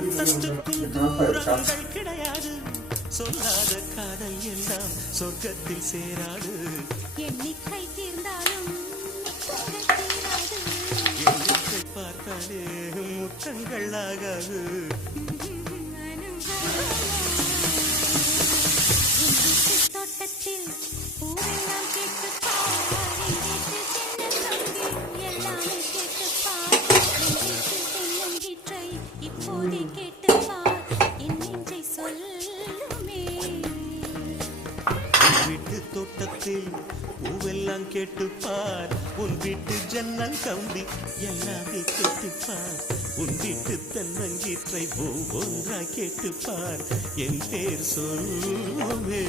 அந்தஸ்துக்கும் தூரங்கள் கிடையாது சொல்லாத காதல் எல்லாம் சொர்க்கத்தில் சேராது எண்ணிக்கை தீர்ந்தாலும் எண்ணிக்கை பார்த்தாலே முத்தங்கள் ஆகாது தோட்டத்தில் பூவெல்லாம் கேட்டு எல்லாமே கேட்டு தென்னங்கீற்றை இப்போதே கேட்டு என் நெஞ்சை சொல்லுமே வீட்டு தோட்டத்தில் பூவெல்லாம் கேட்டுப்பார் உன் வீட்டு ஜன்னல் கம்பி எல்லாமே கேட்டுப்பார் உன் வீட்டு தென்னங்கீற்றை ஒவ்வொன்றா கேட்டுப்பார் என் பேர் சொல்லுமே